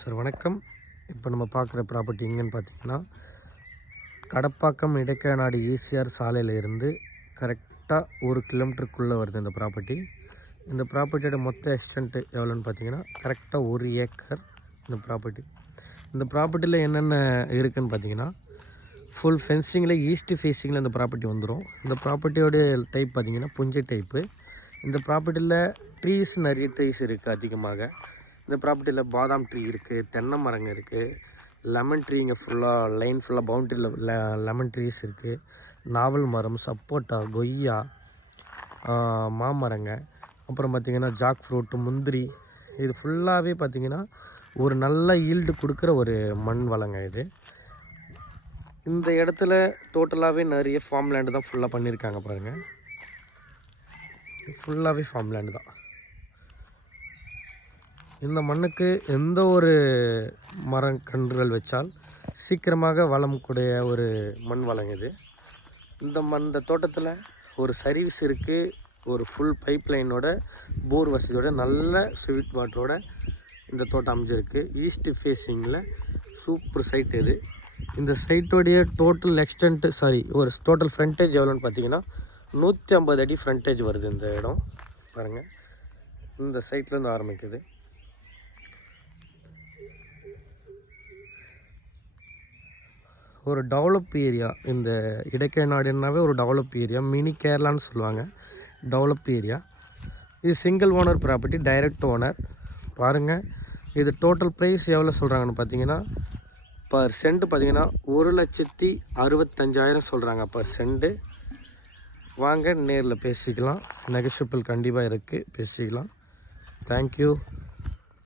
Sir வணக்கம். இப்போ நம்ம பார்க்குற ப்ராப்பர்ட்டி எங்கன்னு பார்த்தீங்கன்னா, கடப்பாக்கம் இடைக்காநாடு ஈசிஆர் சாலையில் இருந்து கரெக்டாக 1 கிலோமீட்டருக்குள்ளே வருது இந்த ப்ராப்பர்ட்டி. இந்த ப்ராப்பர்ட்டியோட மொத்த எக்ஸ்டென்ட்டு எவ்வளோன்னு பார்த்தீங்கன்னா, கரெக்டாக 1 ஏக்கர் இந்த ப்ராப்பர்ட்டி. இந்த ப்ராப்பர்ட்டியில் என்னென்ன இருக்குதுன்னு பார்த்தீங்கன்னா, ஃபுல் ஃபென்சிங்கில் ஈஸ்ட் ஃபேஸிங்கில் இந்த ப்ராப்பர்ட்டி வந்துடும். இந்த ப்ராப்பர்ட்டியோட டைப் பார்த்தீங்கன்னா புஞ்சை டைப்பு. இந்த ப்ராப்பர்ட்டியில் ட்ரீஸ் நிறைய ட்ரீஸ் இருக்குது அதிகமாக. இந்த ப்ராப்பர்ட்டியில் பாதாம் ட்ரீ இருக்குது, தென்னை மரங்க இருக்குது, லெமன் ட்ரீ இங்கே ஃபுல்லாக லைன் ஃபுல்லாக பவுண்ட்ரியில் லெமன் ட்ரீஸ் இருக்குது, நாவல் மரம், சப்போட்டா, கொய்யா, மாமரங்க, அப்புறம் பார்த்திங்கன்னா ஜாக் ஃப்ரூட்டு, முந்திரி, இது ஃபுல்லாகவே பார்த்திங்கன்னா ஒரு நல்ல ஈல்டு கொடுக்குற ஒரு மண் வளங்க இது. இந்த இடத்துல டோட்டலாகவே நிறைய ஃபார்ம் லேண்டு தான் ஃபுல்லாக பண்ணியிருக்காங்க பாருங்கள். ஃபுல்லாகவே ஃபார்ம் லேண்டு தான். இந்த மண்ணுக்கு எந்த ஒரு மரக்கன்றுகள் வச்சால் சீக்கிரமாக வளம் கூடிய ஒரு மண் வளம் இது. இந்த தோட்டத்தில் ஒரு சர்வீஸ் இருக்குது, ஒரு ஃபுல் பைப் லைனோட போர் வசதியோட நல்ல ஸ்வீட் வாட்டரோட இந்த தோட்டம் அமைஞ்சிருக்கு. ஈஸ்ட் ஃபேஸிங்கில் சூப்பர் சைட் இது. இந்த சைட்டோடைய டோட்டல் ஒரு டோட்டல் ஃப்ரண்டேஜ் எவ்வளோன்னு பார்த்தீங்கன்னா 150 அடி ஃப்ரண்டேஜ் வருது இந்த இடம் பாருங்கள். இந்த சைட்லேருந்து ஆரம்பிக்குது. ஒரு டெவலப் ஏரியா. இந்த இடைக்காநாடுனாவே ஒரு டெவலப் ஏரியா, மினி கேரளான்னு சொல்லுவாங்க. Develop area. இது single owner property, direct owner பாருங்கள். இது டோட்டல் ப்ரைஸ் எவ்வளோ சொல்கிறாங்கன்னு பார்த்தீங்கன்னா, பர் சென்ட் பார்த்தீங்கன்னா 1,65,000 சொல்கிறாங்க பர் சென்ட்டு. வாங்க நேரில் பேசிக்கலாம். நெகோஷியபிள் கண்டிப்பாக இருக்குது, பேசிக்கலாம். தேங்க்யூ.